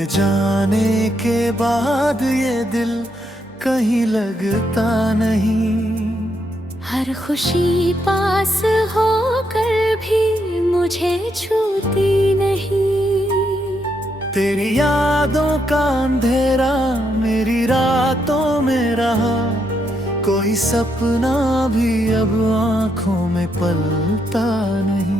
तेरे जाने के बाद ये दिल कहीं लगता नहीं। हर खुशी पास होकर भी मुझे छूती नहीं। तेरी यादों का अंधेरा मेरी रातों में रहा, कोई सपना भी अब आंखों में पलता नहीं।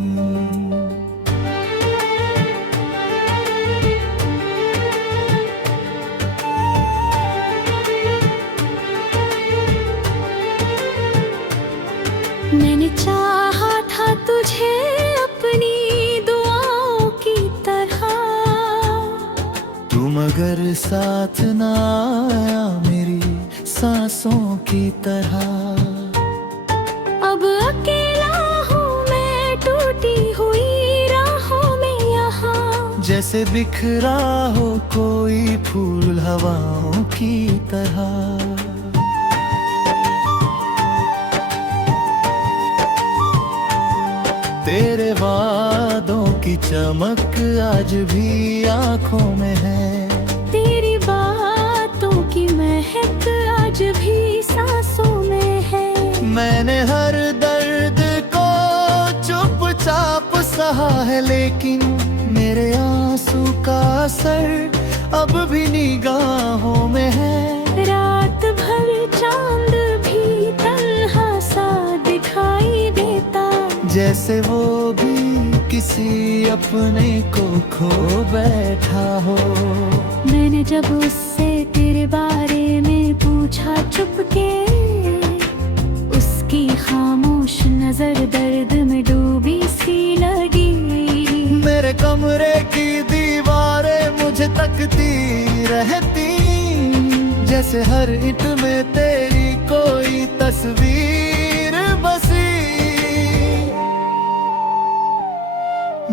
मैंने चाहा था तुझे अपनी दुआओं की तरह, तू मगर साथ ना आया मेरी सांसों की तरह। अब अकेला हूँ मैं टूटी हुई राहों में यहाँ, जैसे बिखरा हो कोई फूल हवाओं की तरह। तेरे वादों की चमक आज भी आंखों में है, तेरी बातों की महक आज भी सांसों में है। मैंने हर दर्द को चुपचाप सहा है, लेकिन मेरे आंसू का असर अब भी निगाहों में है। रात भर चांद भी तन्हा सा दिखाई देता, जैसे वो भी किसी अपने को खो बैठा हो। मैंने जब उससे तेरे बारे में पूछा चुपके, उसकी खामोश नजर दर्द में डूबी सी लगी। मेरे कमरे की दीवारें मुझे तकती रहती, जैसे हर ईंट में तेरी कोई तस्वीर बसी।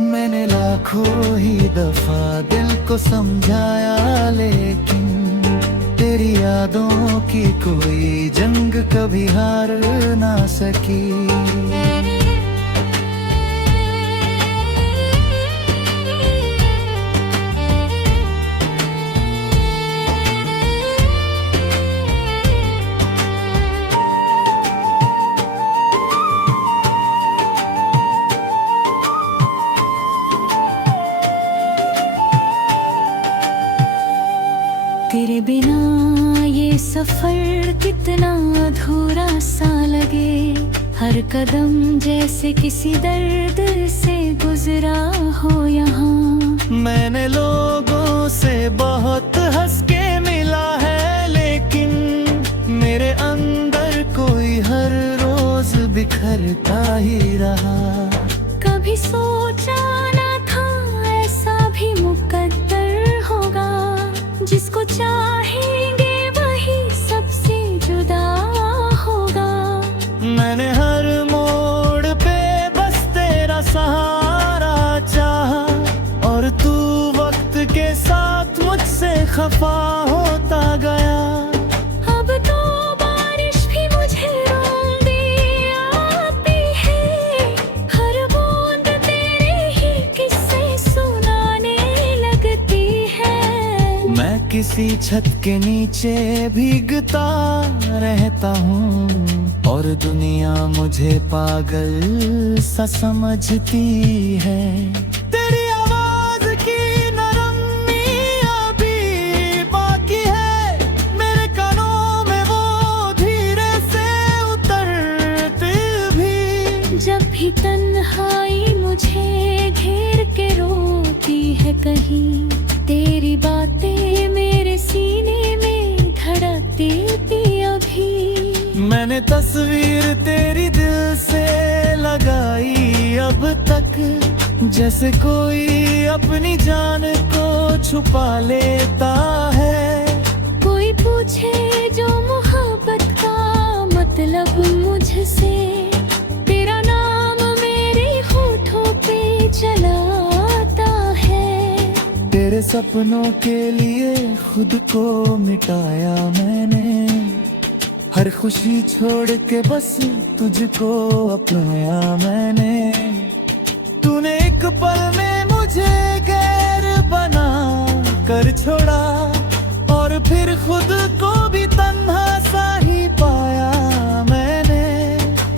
मैंने लाखों ही दफा दिल को समझाया, लेकिन तेरी यादों की कोई जंग कभी हार ना सकी। तेरे बिना ये सफर कितना अधूरा सा लगे, हर कदम जैसे किसी दर्द से गुजरा हो यहाँ। मैंने लोगों से बहुत हंस के मिला है, लेकिन मेरे अंदर कोई हर रोज बिखरता ही रहा। कभी सोचा ना था ऐसा भी मुकद्दर होगा, जिसको चाहेंगे वही सबसे जुदा होगा। मैंने हर मोड़ पे बस तेरा सहारा चाहा, और तू वक्त के साथ मुझसे खफा होता गया। अब तो बारिश भी मुझे रोंदे आती है, हर बूंद तेरे ही किस्से सुनाने लगती है। मैं किसी छत के नीचे भीगता रहता हूँ, और दुनिया मुझे पागल सा समझती है। तेरी आवाज की नरमी अभी बाकी है, मेरे कानों में वो धीरे से उतरती भी। जब भी तन्हाई मुझे घेर के रोती है कहीं, तेरी बातें मेरे सीने में धड़कती थी अभी। मैंने तस्वीर तेरी दिल से लगाई अब तक, जैसे कोई अपनी जान को छुपा लेता है। कोई पूछे जो मोहब्बत का मतलब मुझसे, तेरा नाम मेरे होठों पे चलाता है। तेरे सपनों के लिए खुद को मिटाया मैंने, हर खुशी छोड़ के बस तुझको अपनाया मैंने। तूने एक पल में मुझे गैर बना कर खुद को भी तन्हा सा ही पाया मैंने।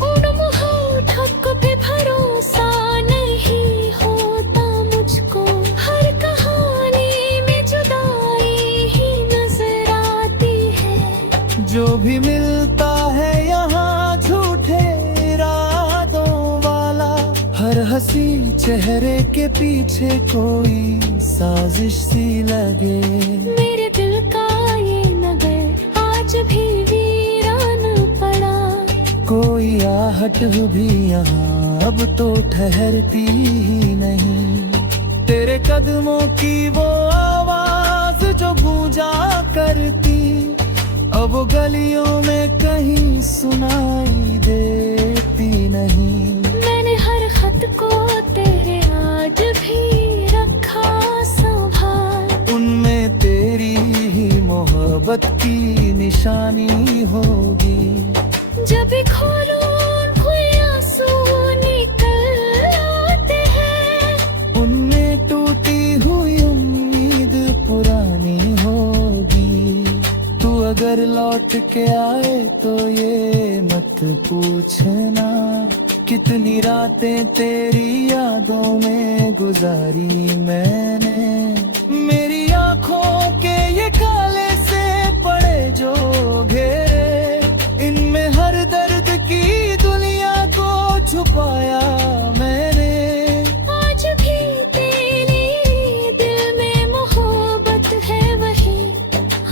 उन मुहावरों पे भरोसा नहीं होता मुझको, हर कहानी में जुदाई ही नजर आती है। जो भी मिलता है यहाँ झूठे इरादों वाला, हर हंसी चेहरे के पीछे कोई साजिश सी लगे। मेरे दिल का ये नगर आज भी वीरान पड़ा, कोई आहट भी यहाँ अब तो ठहरती ही नहीं। तेरे कदमों की वो आवाज जो गूंजा करती, अब वो गलियों में कहीं सुनाई देती नहीं। मैंने हर खत को तेरे आज भी रखा संभाल, उनमें तेरी ही मोहब्बत की निशानी होगी। जब भी खोलूं कोई आंसू निकल आते हैं, उनमें टूटी हुई उम्मीद पुरानी होगी। तू अगर लौट के आए तो ये मत पूछना, कितनी रातें तेरी यादों में गुजारी मैंने। मेरी आंखों के ये काले से पड़े जो घेरे, इनमें हर दर्द की दुनिया को छुपाया मैंने। आज भी तेरे दिल में मोहब्बत है वही,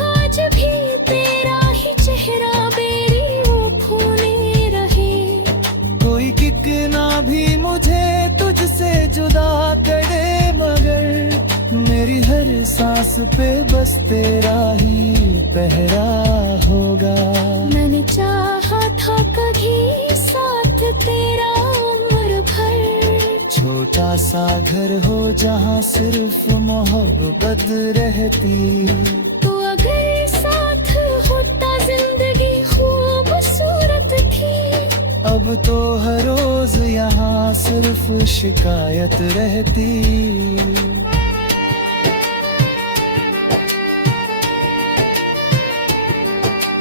आज भी तेरा ही चेहरा मेरी आँखों रहे। कोई कितना भी मुझे तुझसे जुदा करे, मगर मेरी हर सांस पे बस तेरा ही पहरा होगा। मैंने चाहा था कभी साथ तेरा उम्र भर, छोटा सा घर हो जहाँ सिर्फ मोहब्बत रहती। तो अगर साथ होता जिंदगी खूबसूरत थी। अब तो हर रोज यहाँ सिर्फ शिकायत रहती।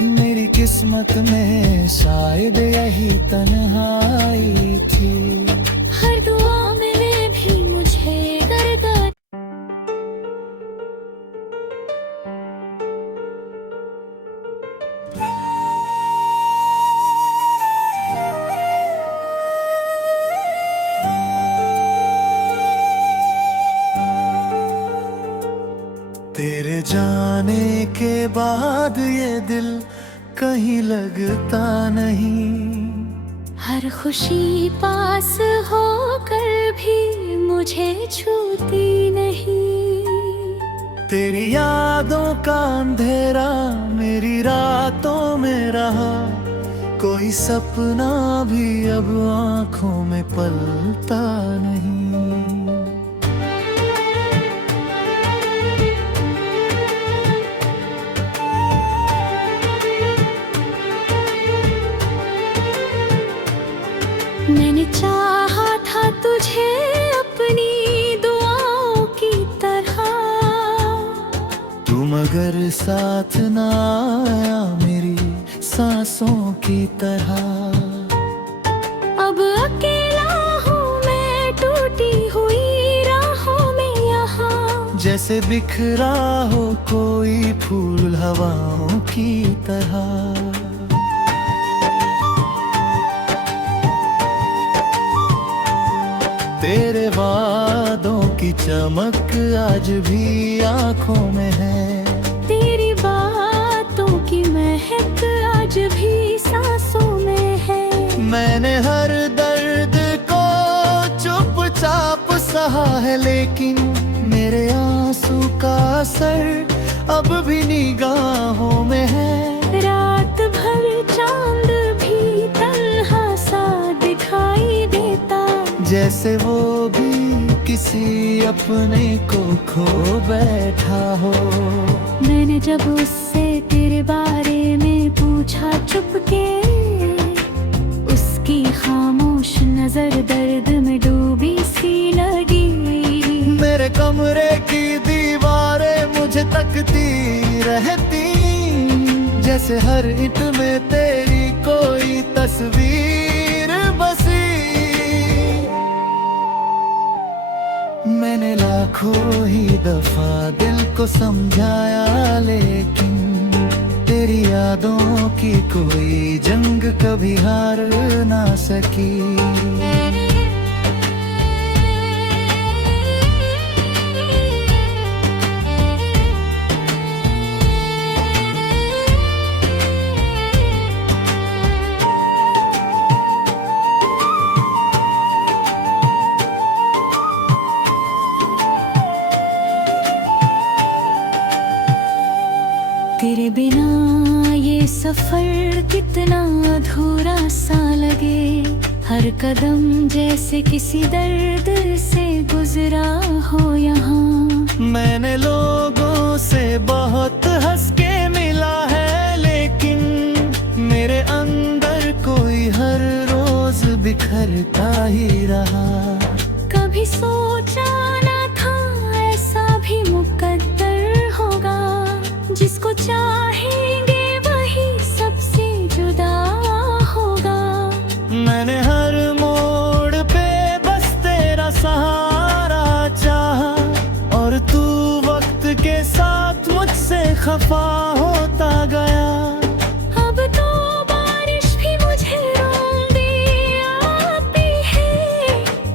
मेरी किस्मत में शायद यही तन्हाई थी। हर दुआ में भी मुझे दर्द तेरे जाने के बाद ये दिल कहीं लगता नहीं। हर खुशी पास होकर भी मुझे छूती नहीं। तेरी यादों का अंधेरा मेरी रातों में रहा, कोई सपना भी अब आंखों में पलता नहीं। मैंने चाहा था तुझे अपनी दुआओं की तरह, तू मगर साथ ना आया मेरी सांसों की तरह। अब अकेला हूँ मैं टूटी हुई राहों में यहाँ, जैसे बिखरा हो कोई फूल हवाओं की तरह। तेरे वादों की चमक आज भी आंखों में है, तेरी बातों की महक आज भी सांसों में है। मैंने हर दर्द को चुपचाप सहा है, लेकिन मेरे आंसू का असर अब भी निगाहों में है। रात भर चांद भी तन्हा सा दिखाई देता, जैसे वो भी किसी अपने को खो बैठा हो। मैंने जब उससे तेरे बारे में पूछा चुपके, उसकी खामोश नजर दर्द में डूबी सी लगी। मेरे कमरे की दीवारें मुझे तकती रहती, जैसे हर ईंट में तेरी कोई तस्वीर बसी। मैंने लाखों ही दफा दिल को समझाया, लेकिन तेरी यादों की कोई जंग कभी हार ना सकी। तेरे बिना ये सफर कितना अधूरा सा लगे, हर कदम जैसे किसी दर्द से गुजरा हो यहाँ। मैंने लोगों से बहुत हंस के मिला है, लेकिन मेरे अंदर कोई हर रोज बिखरता ही रहा। कभी सोचा ना था ऐसा भी मुकद्दर होगा, जिसको चाहेंगे वही सबसे जुदा होगा। मैंने हर मोड़ पे बस तेरा सहारा चाहा, और तू वक्त के साथ मुझसे खफा होता गया। अब तो बारिश भी मुझे रोंदे आती है,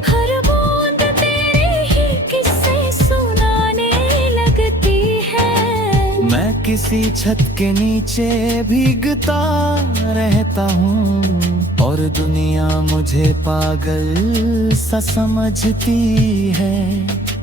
हर बूंद तेरे ही किस्से सुनाने लगती है। मैं किसी छत के नीचे भीगता रहता हूँ, और दुनिया मुझे पागल सा समझती है।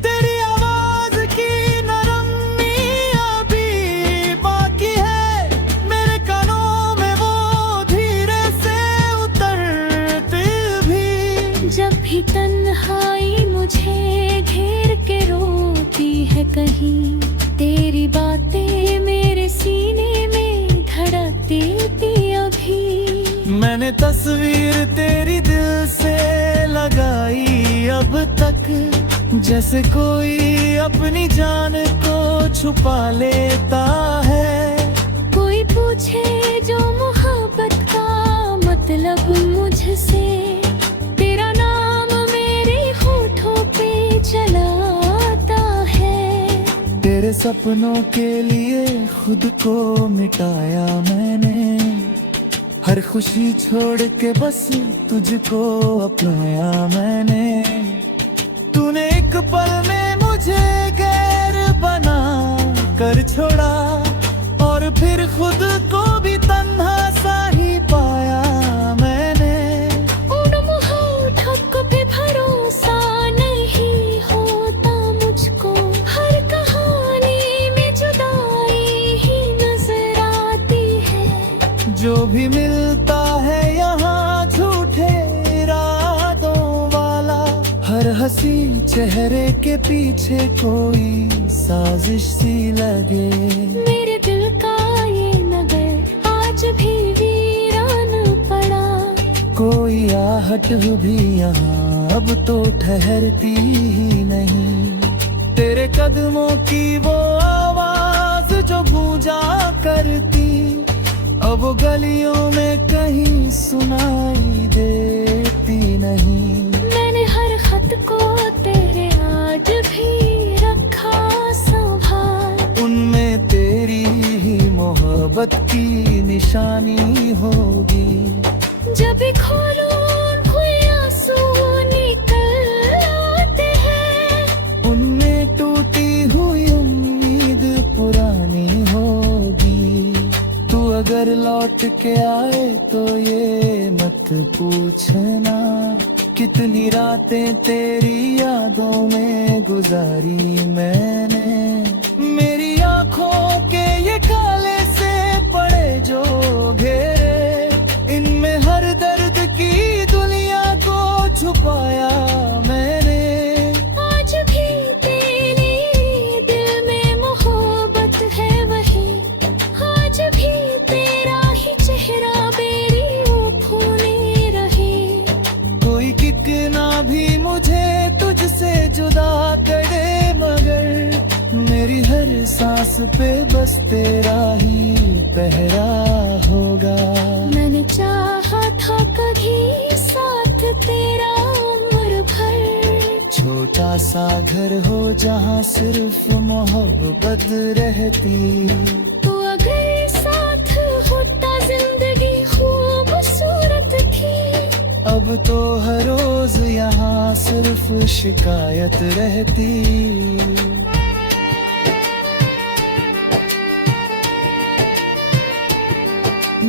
तेरी आवाज की नरमी अभी बाकी है, मेरे कानों में वो धीरे से उतरती भी। जब भी तन्हाई मुझे घेर के रोती है कहीं, तेरी बातें मेरे सीने में धड़कती थी अभी। मैंने तस्वीर तेरी दिल से लगाई अब तक, जैसे कोई अपनी जान को छुपा लेता है। कोई पूछे जो मोहब्बत का मतलब मुझसे, तेरा नाम मेरे होठों पे चलाता है। तेरे सपनों के लिए खुद को मिटाया मैंने, हर खुशी छोड़ के बस तुझको अपनाया मैंने। तूने एक पल में मुझे गैर बना कर छोड़ा, और फिर खुद को भी तन्हा सा ही पाया मैंने। उन होठों को भी भरोसा नहीं होता मुझको, हर कहानी में जुदाई ही नजर आती है। जो भी मिलता है यहाँ झूठे इरादों वाला, हर हंसी चेहरे के पीछे कोई साजिश सी लगे। मेरे दिल का ये नगर आज भी वीरान पड़ा, कोई आहट भी यहाँ अब तो ठहरती ही नहीं। तेरे कदमों की वो आवाज जो गूंजा करती, अब वो गलियों में कहीं सुनाई देती नहीं। मैंने हर खत को तेरे आज भी रखा संभाल, उनमें तेरी ही मोहब्बत की निशानी होगी। जब भी खोलो कोई आंसू निकल आते हैं, उनमें टूटी हुई उम्मीद पुरानी होगी। तू अगर लौट के आए तो ये मत पूछना, कितनी रातें तेरी यादों में गुजारी मैंने। मेरी आंखों के ये काले से पड़े जो घेरे, इनमें हर दर्द की दुनिया को छुपाया मैंने। आज भी तेरे दिल में मोहब्बत है वही, आज भी तेरा ही चेहरा मेरी होठों ने रहे। कोई कितना भी मुझे तुझसे जुदा करे, मगर सांस पे बस तेरा ही पहरा होगा। मैंने चाहा था कभी साथ तेरा उम्र भर, छोटा सा घर हो जहाँ सिर्फ मोहब्बत रहती। तो अगर साथ होता जिंदगी खूबसूरत थी। अब तो हर रोज यहाँ सिर्फ शिकायत रहती।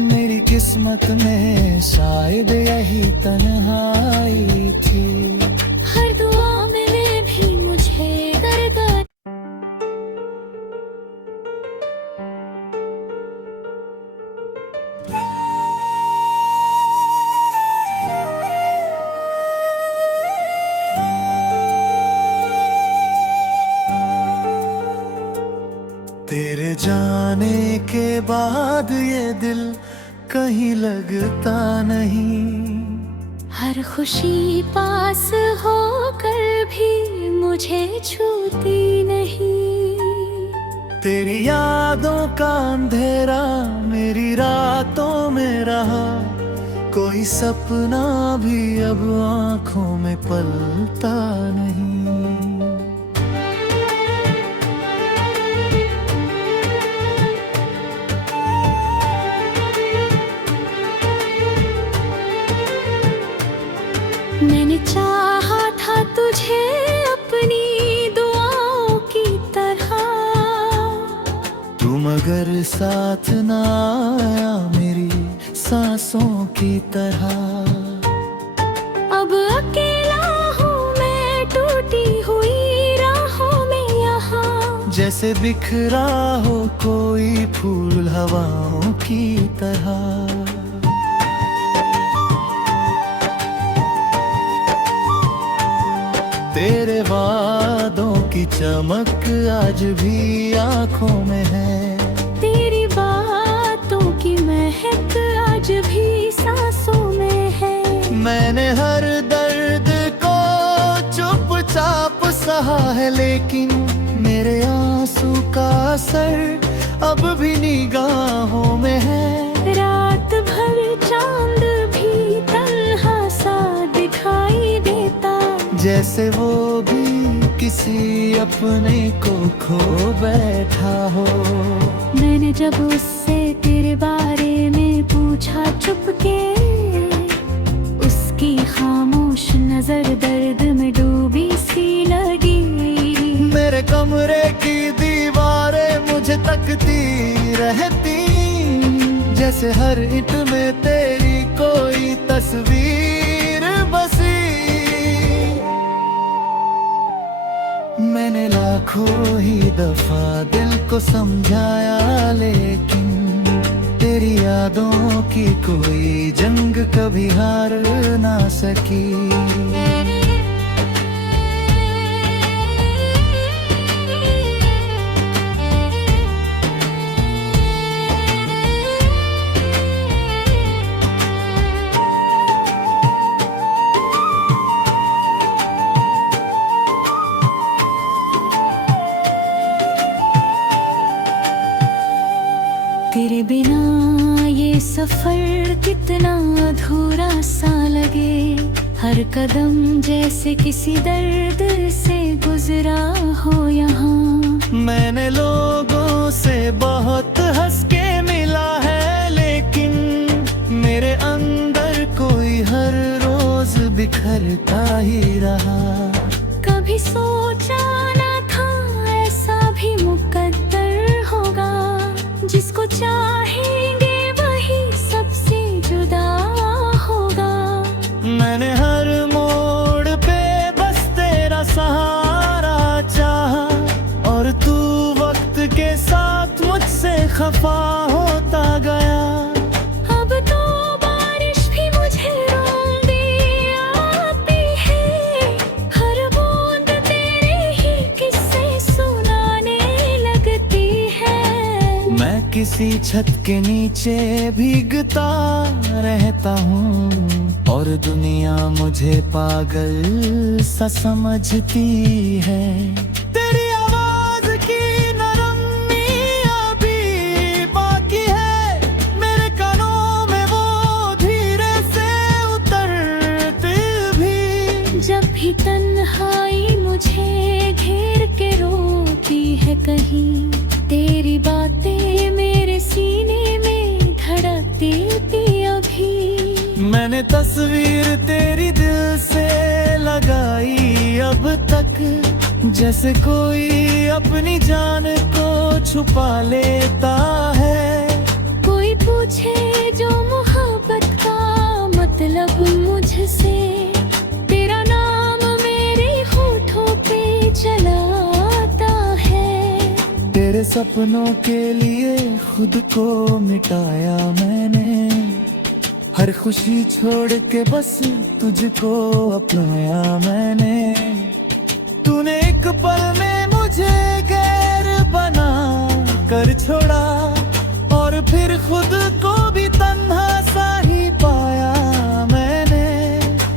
मेरी किस्मत में शायद यही तन्हाई थी। हर दुआ में भी मुझे दर्द। तेरे जाने के बाद ये दिल कहीं लगता नहीं। हर खुशी पास होकर भी मुझे छूती नहीं। तेरी यादों का अंधेरा मेरी रातों में रहा। कोई सपना भी अब आंखों में पलता नहीं। मैंने चाहा था तुझे अपनी दुआओं की तरह, तू मगर साथ ना आया मेरी सांसों की तरह। अब अकेला हूँ मैं टूटी हुई राहों में यहाँ। जैसे बिखरा हो कोई फूल हवाओं की तरह। तेरे वादों की चमक आज भी आंखों में है। तेरी बातों की महक आज भी सांसों में है। मैंने हर दर्द को चुपचाप सहा है, लेकिन मेरे आंसू का असर अब भी निगाहों में है। रात भर चांद भी तन्हा सा दिखाई देता, जैसे वो भी किसी अपने को खो बैठा हो। मैंने जब उससे तेरे बारे में पूछा चुपके, उसकी खामोश नजर दर्द में डूबी सी लगी। मेरे कमरे की दीवारें मुझे तकती रहती, जैसे हर ईंट में तेरी कोई तस्वीर बसी। मैंने लाखों ही दफा दिल को समझाया, लेकिन तेरी यादों की कोई जंग कभी हार ना सकी। तेरे बिना ये सफर कितना अधूरा सा लगे। हर कदम जैसे किसी दर्द से गुजरा हो यहाँ। मैंने लोगों से बहुत हंस के मिला है, लेकिन मेरे अंदर कोई हर रोज बिखरता ही रहा। कभी सोचा ना था ऐसा भी मुकद्दर होगा, जिसको चाहेंगे वही सबसे जुदा होगा। मैंने हर मोड़ पे बस तेरा सहारा चाहा, और तू वक्त के साथ मुझसे खफा होता गया। अब तो बारिश भी मुझे रोंदे आती है, हर बूंद तेरे ही किस्से सुनाने लगती है। मैं किसी छत के नीचे भीगता रहता हूँ, और दुनिया मुझे पागल सा समझती है। तेरी आवाज की नरम कहीं, तेरी बातें मेरे सीने में धड़कती थी अभी। मैंने तस्वीर तेरी दिल से लगाई अब तक, जैसे कोई अपनी जान को छुपा लेता है। कोई पूछे जो मोहब्बत का मतलब मुझसे, तेरा नाम मेरे होठों पे चलाता है। तेरे सपनों के लिए खुद को मिटाया मैंने, हर खुशी छोड़ के बस तुझको अपनाया मैंने। तूने एक पल में मुझे गैर बना कर छोड़ा, और फिर खुद को भी तन्हा सा ही पाया मैंने।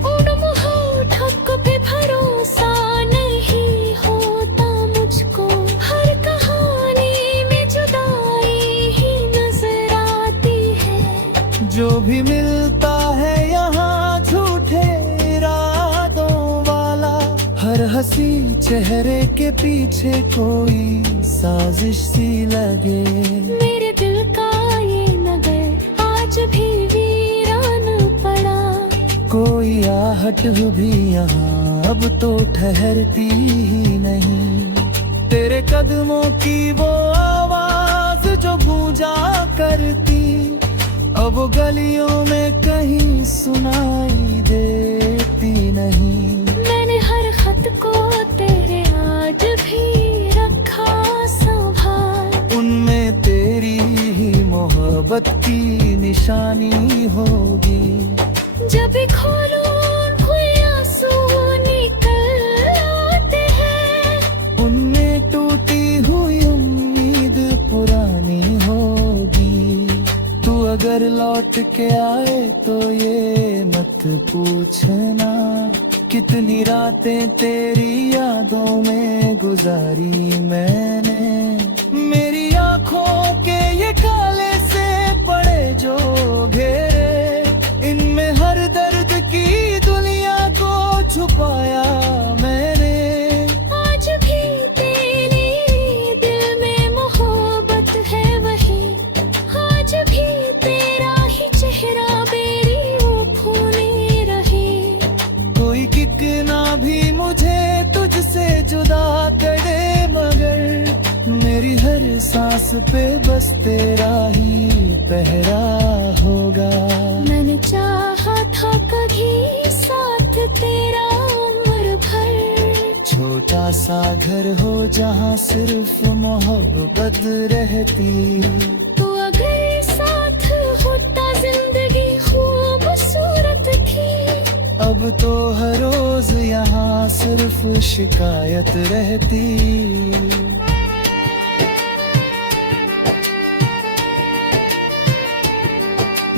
उन होठों पे भरोसा नहीं होता मुझको, हर कहानी में जुदाई ही नजर आती है। जो भी मिलता है यहाँ झूठे इरादों वाला, हर हंसी चेहरे के पीछे कोई साजिश सी लगे। मेरे दिल का ये नगर आज भी वीरान पड़ा, कोई आहट भी यहाँ अब तो ठहरती ही नहीं। तेरे कदमों की वो आवाज जो गूंजा करती, अब वो गलियों में कहीं सुनाई देती नहीं। मैंने हर खत को तेरे आज भी रखा संभाल, उनमें तेरी ही मोहब्बत की निशानी होगी। जब भी खोलूं कोई आंसू निकल आते हैं, उनमें टूटी हुई उम्मीद पुरानी होगी। तू अगर लौट के आए तो ये मत पूछना, कितनी रातें तेरी यादों में गुजारी मैंने। मेरी आंखों के ये काले से पड़े जो घेरे, इनमें हर दर्द की दुनिया को छुपाया मैंने। आज भी तेरे दिल में मोहब्बत है वही, आज भी तेरा ही चेहरा मेरी आँखों में रहे। कोई कितना भी मुझे तुझसे जुदा करे, मगर मेरी हर सांस पे बस तेरा ही पहरा होगा। मैंने चाहा था कभी साथ तेरा उम्र भर, छोटा सा घर हो जहाँ सिर्फ मोहब्बत रहती। तो अगर साथ होता जिंदगी खूबसूरत थी। अब तो हर रोज यहाँ सिर्फ शिकायत रहती।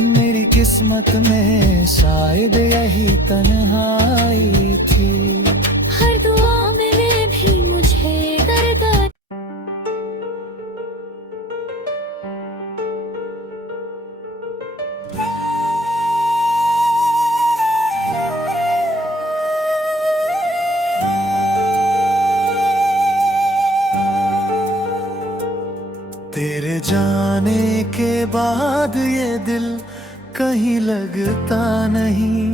मेरी किस्मत में शायद यही तन्हाई थी। हर दुआ में भी मुझे दर्द तेरे जाने के बाद ये दिल कहीं लगता नहीं।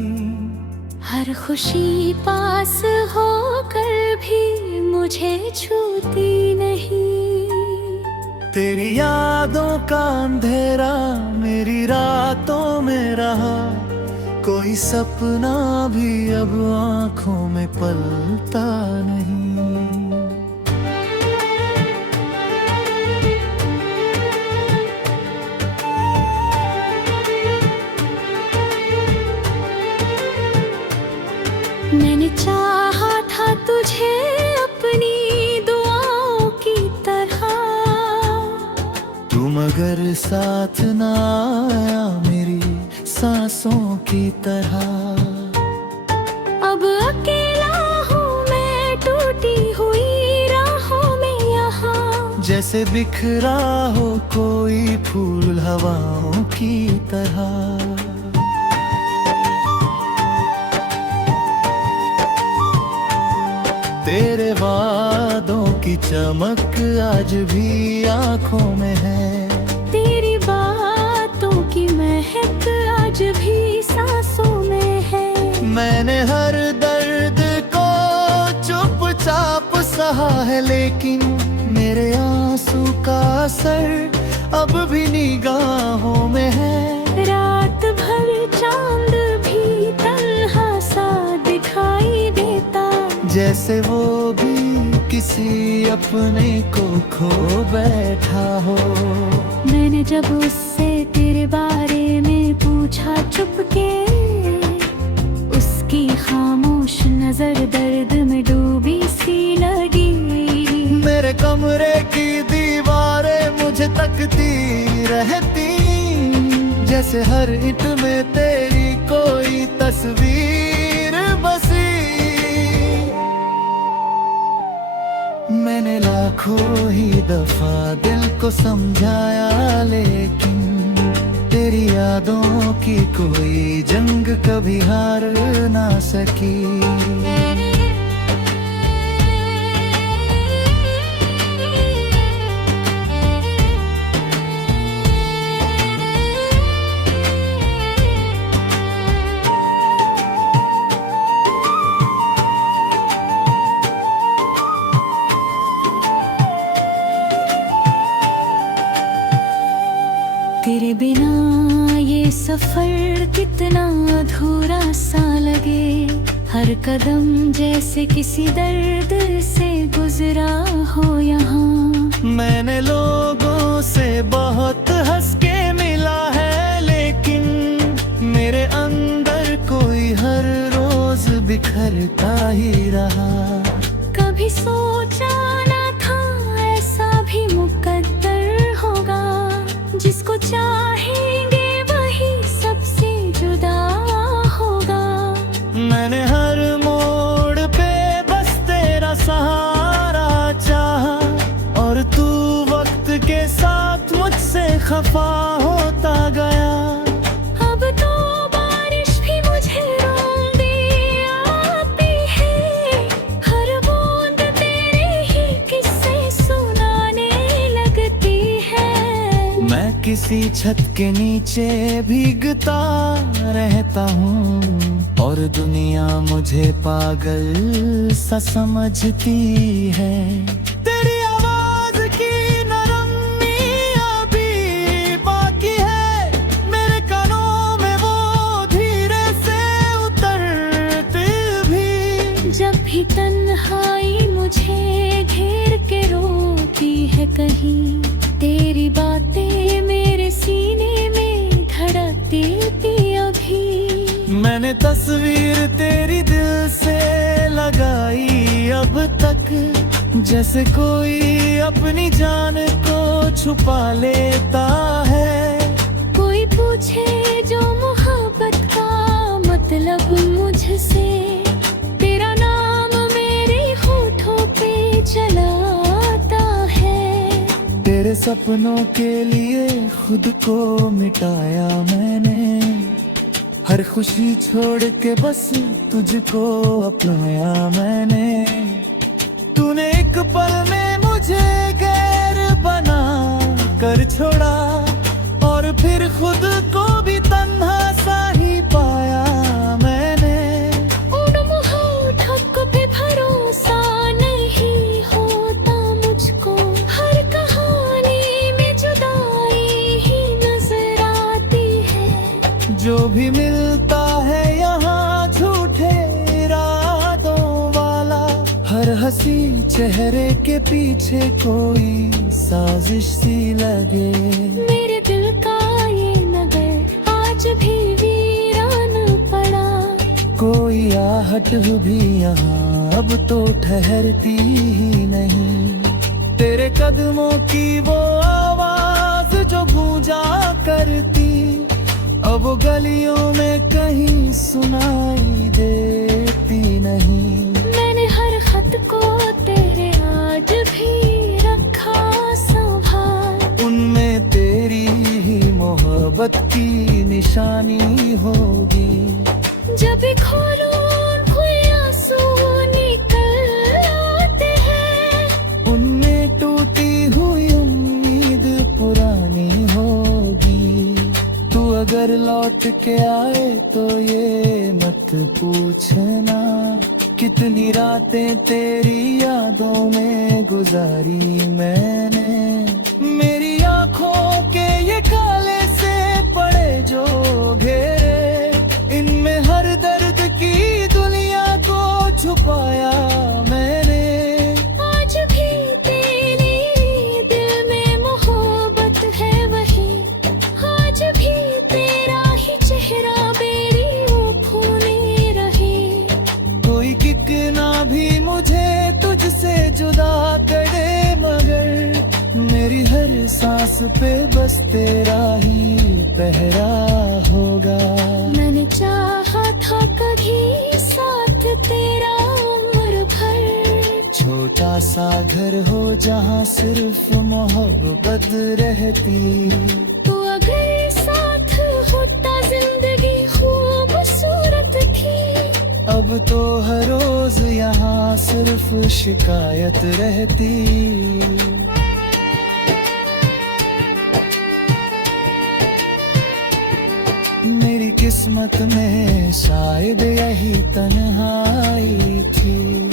हर खुशी पास होकर भी मुझे छूती नहीं। तेरी यादों का अंधेरा मेरी रातों में रहा, कोई सपना भी अब आंखों में पलता नहीं। मैंने चाहा था तुझे अपनी दुआओं की तरह, तू मगर साथ ना आया मेरी सांसों की तरह। अब अकेला हूँ मैं टूटी हुई राहों में यहाँ, जैसे बिखरा हो कोई फूल हवाओं की तरह। तेरे वादों की चमक आज भी आंखों में है। तेरी बातों की महक आज भी सांसों में है। मैंने हर दर्द को चुपचाप सहा है, लेकिन मेरे आंसू का असर अब भी निगाहों में है। रात भर चांद भी तन्हा सा दिखाई देता, जैसे वो भी किसी अपने को खो बैठा हो। मैंने जब उससे तेरे बारे में पूछा चुपके, उसकी खामोश नजर दर्द में डूबी सी लगी। मेरे कमरे की दीवारें मुझे तकती रहती, जैसे हर ईंट में तेरी कोई तस्वीर बसी। मैंने लाखों ही दफा दिल को समझाया, लेकिन तेरी यादों की कोई जंग कभी हार ना सकी। तेरे बिना ये सफर कितना अधूरा सा लगे। हर कदम जैसे किसी दर्द से गुजरा हो यहाँ। मैंने लोगों से बहुत हंस के मिला है, लेकिन मेरे अंदर कोई हर रोज बिखरता ही रहा। कभी सोचा ना था ऐसा भी मुकद्दर होगा, जिसको चाहेंगे वही सबसे जुदा होगा। मैंने हर मोड़ पे बस तेरा सहारा चाहा, और तू वक्त के साथ मुझसे खफा होता गया। अब तो बारिश भी मुझे रोंदे आती है, हर बूंद तेरे ही किस्से सुनाने लगती है। मैं किसी छत के नीचे भीगता रहता हूँ, और दुनिया मुझे पागल सा समझती है। तेरी आवाज की नरमी अभी बाकी है, मेरे कानों में वो धीरे से उतरती भी। जब भी तन्हाई मुझे घेर के रोती है कहीं, तेरी बातें मेरे सीने में धड़कती अभी। मैंने तस्वीर तेरी दिल से लगाई अब तक, जैसे कोई अपनी जान को छुपा लेता है। कोई पूछे जो मोहब्बत का मतलब मुझसे, तेरा नाम मेरे होठों पे चलाता है। तेरे सपनों के लिए खुद को मिटाया मैंने, हर खुशी छोड़ के बस तुझको अपनाया मैंने। तूने एक पल में मुझे गैर बना कर छोड़ा, और फिर खुद को भी तन्हा सा ही पाया मैंने। उन होठों पे भरोसा नहीं होता मुझको, हर कहानी में जुदाई ही नजर आती है। जो भी मिलता है यहाँ झूठे इरादों वाला, हर हंसी चेहरे के पीछे कोई साजिश सी लगे। मेरे दिल का ये नगर आज भी वीरान पड़ा, कोई आहट भी यहाँ अब तो ठहरती ही नहीं। तेरे कदमों की वो आवाज जो गूंजा करती, अब वो गलियों में कहीं सुनाई देती नहीं। मैंने हर खत को तेरे आज भी रखा संभाल, उनमें तेरी ही मोहब्बत की निशानी होगी। जब भी खोलो कोई आंसू निकल आते हैं, उन लौट के आए तो ये मत पूछना, कितनी रातें तेरी यादों में गुजारी मैंने। मेरी आंखों के ये काले से पड़े जो घेरे, इनमें हर दर्द की दुनिया को छुपाया मैंने। आज भी तेरी दिल में मोहब्बत है वही, आज भी तेरा ही चेहरा मेरी आँखों में रहे। कोई कितना भी मुझे तुझसे जुदा करे, मगर मेरी हर सांस पे बस तेरा ही पहरा होगा। मैंने चाहा था कभी साथ तेरा उम्र भर, छोटा सा घर हो जहाँ सिर्फ मोहब्बत रहती। तो अगर साथ होता जिंदगी खूबसूरत थी। अब तो हर रोज यहाँ सिर्फ शिकायत रहती। मेरी किस्मत में शायद यही तन्हाई थी।